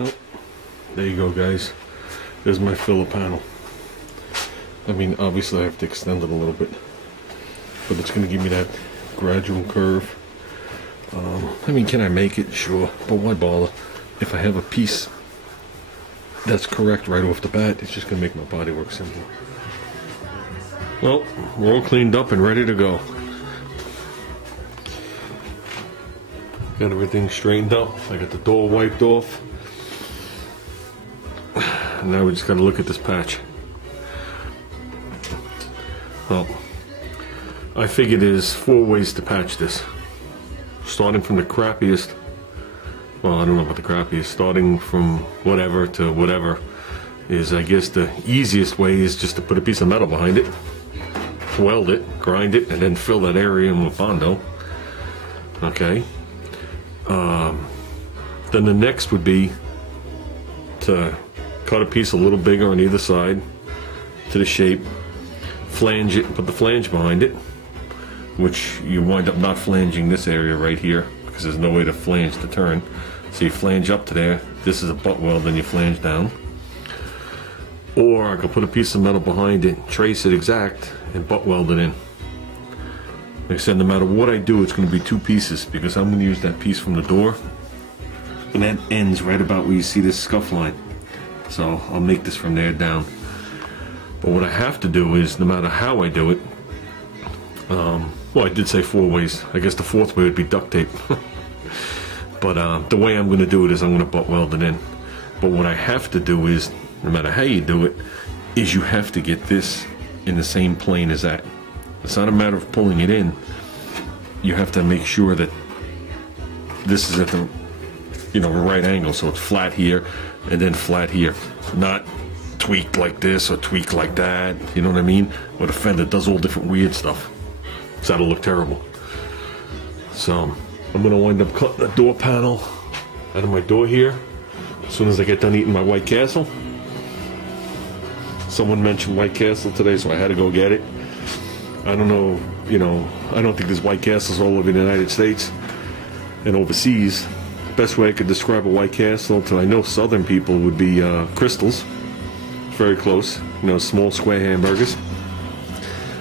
Well, there you go, guys. There's my filler panel. I mean, obviously I have to extend it a little bit, but it's going to give me that gradual curve. I mean, can I make it? Sure, but why bother? If I have a piece that's correct right off the bat, it's just going to make my body work simple. Well, we're all cleaned up and ready to go. Got everything straightened up. I got the door wiped off. And now we just got to look at this patch. Well, I figured there's 4 ways to patch this. Starting from the crappiest, well, I don't know about the crappiest, starting from whatever to whatever is, I guess, the easiest way is just to put a piece of metal behind it, weld it, grind it, and then fill that area in with Bondo. Okay. Then the next would be to cut a piece a little bigger on either side to the shape, flange it, put the flange behind it, which you wind up not flanging this area right here because there's no way to flange the turn. So you flange up to there, this is a butt weld, then you flange down. Or I could put a piece of metal behind it, trace it exact, and butt weld it in. Like I said, no matter what I do, it's going to be 2 pieces because I'm going to use that piece from the door, and that ends right about where you see this scuff line. So I'll make this from there down. But what I have to do is, no matter how I do it, well, I did say 4 ways. I guess the 4th way would be duct tape. But the way I'm going to do it is I'm going to butt weld it in. But what I have to do is, no matter how you do it, is you have to get this in the same plane as that. It's not a matter of pulling it in. You have to make sure that this is at the, you know, the right angle, so it's flat here and then flat here, not tweaked like this or tweaked like that. You know what I mean? Where the Fender does all different weird stuff, so that'll look terrible. So I'm gonna wind up cutting the door panel out of my door here as soon as I get done eating my White Castle. Someone mentioned White Castle today, so I had to go get it. I don't know, you know, I don't think there's White Castles all over the United States and overseas. Best way I could describe a White Castle to, I know, southern people would be crystals. Very close, you know, small square hamburgers.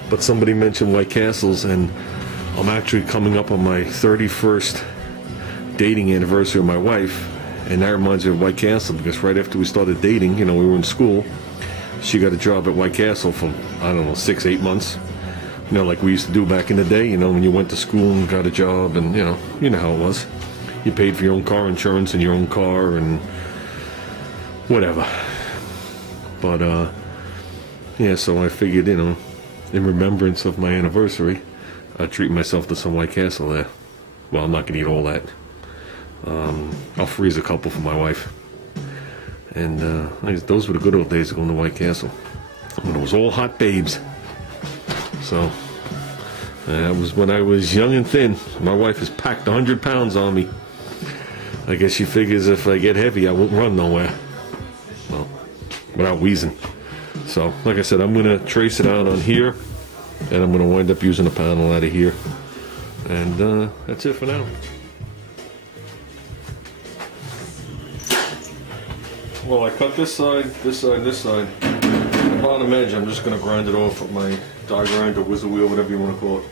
But somebody mentioned White Castles, and I'm actually coming up on my 31st dating anniversary with my wife, and that reminds me of White Castle because right after we started dating, you know, we were in school. She got a job at White Castle for, I don't know, 6-8 months. You know, like we used to do back in the day, you know, when you went to school and got a job, and you know how it was. You paid for your own car insurance and your own car and whatever. But yeah, so I figured, you know, in remembrance of my anniversary, I'd treat myself to some White Castle there. Well, I'm not gonna eat all that. I'll freeze a couple for my wife. And those were the good old days of going to White Castle, when it was all hot babes. So that was when I was young and thin. My wife has packed 100 pounds on me. I guess she figures if I get heavy, I won't run nowhere. Well, without wheezing. So, like I said, I'm going to trace it out on here, and I'm going to wind up using a panel out of here. And that's it for now. Well, I cut this side, this side, this side. The bottom edge, I'm just going to grind it off with my die grinder, whizzle wheel, whatever you want to call it.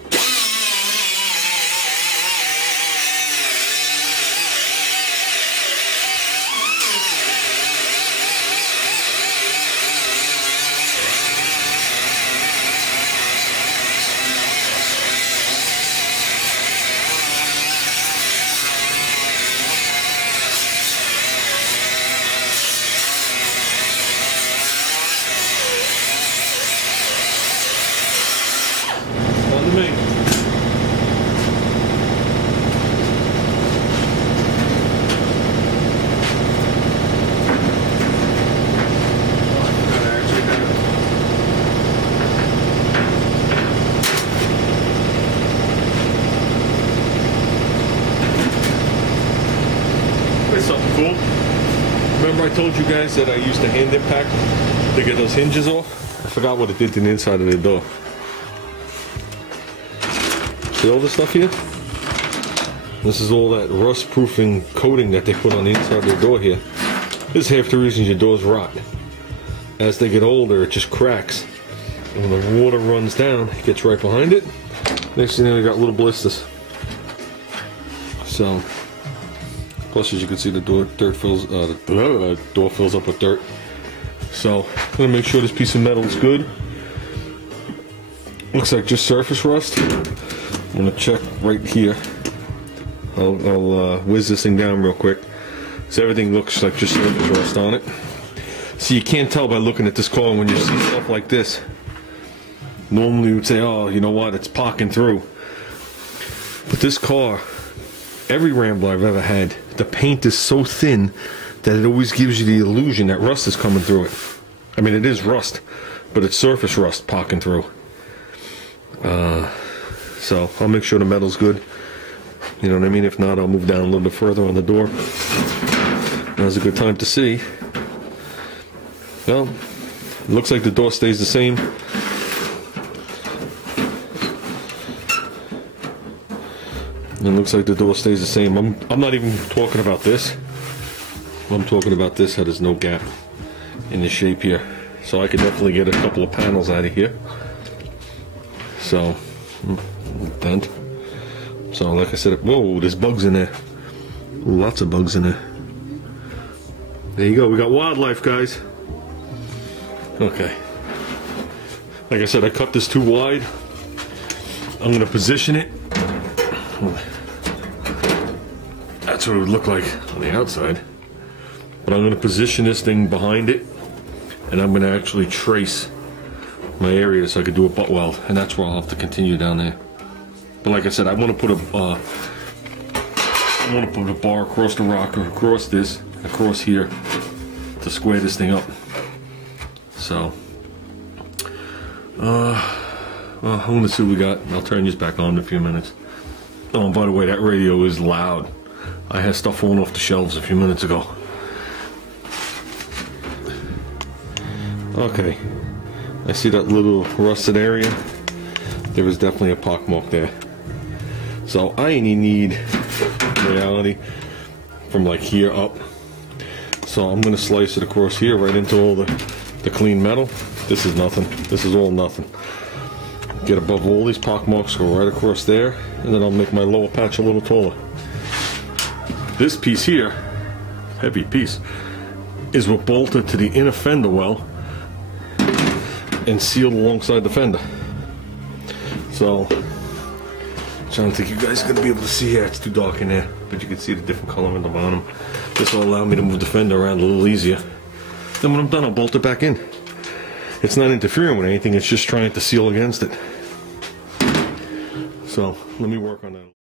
Something cool. Remember I told you guys that I used to hand impact to get those hinges off? I forgot what it did to the inside of the door. See all this stuff here? This is all that rust proofing coating that they put on the inside of the door here. This is half the reason your doors rot. As they get older, it just cracks. And when the water runs down, it gets right behind it. Next thing you know, you got little blisters. So, plus as you can see, the door fills up with dirt. So, I'm gonna make sure this piece of metal is good. Looks like just surface rust. I'm gonna check right here. I'll whiz this thing down real quick. So everything looks like just surface rust on it. So you can't tell by looking at this car when you see stuff like this. Normally you would say, oh, you know what, it's poking through. But this car, every Rambler I've ever had, the paint is so thin that it always gives you the illusion that rust is coming through it. I mean, it is rust, but it's surface rust poking through. So I'll make sure the metal's good. You know what I mean? If not, I'll move down a little bit further on the door. Now's a good time to see. Well, it looks like the door stays the same. It looks like the door stays the same. I'm not even talking about this. I'm talking about this, how there's no gap in the shape here. So I could definitely get a couple of panels out of here. So, dent. So like I said, whoa, there's bugs in there. Lots of bugs in there. There you go, we got wildlife, guys. Okay. Like I said, I cut this too wide. I'm gonna position it. That's what it would look like on the outside. But I'm gonna position this thing behind it, and I'm gonna actually trace my area so I could do a butt weld, and that's where I'll have to continue down there. But like I said, I want to put a bar across the rocker, across this, across here, to square this thing up. So, well, I'm gonna see what we got. I'll turn this back on in a few minutes. Oh, and by the way, that radio is loud. I had stuff falling off the shelves a few minutes ago. Okay, I see that little rusted area. There was definitely a pock mark there. So I only need, in reality, from like here up. So I'm gonna slice it across here right into all the clean metal. This is nothing. This is all nothing. Get above all these pock marks, go right across there, and then I'll make my lower patch a little taller. This piece here, heavy piece, is what bolted to the inner fender well and sealed alongside the fender. So, I don't think you guys are going to be able to see here. It's too dark in there, but you can see the different color on the bottom. This will allow me to move the fender around a little easier. Then when I'm done, I'll bolt it back in. It's not interfering with anything, it's just trying to seal against it. So, let me work on that.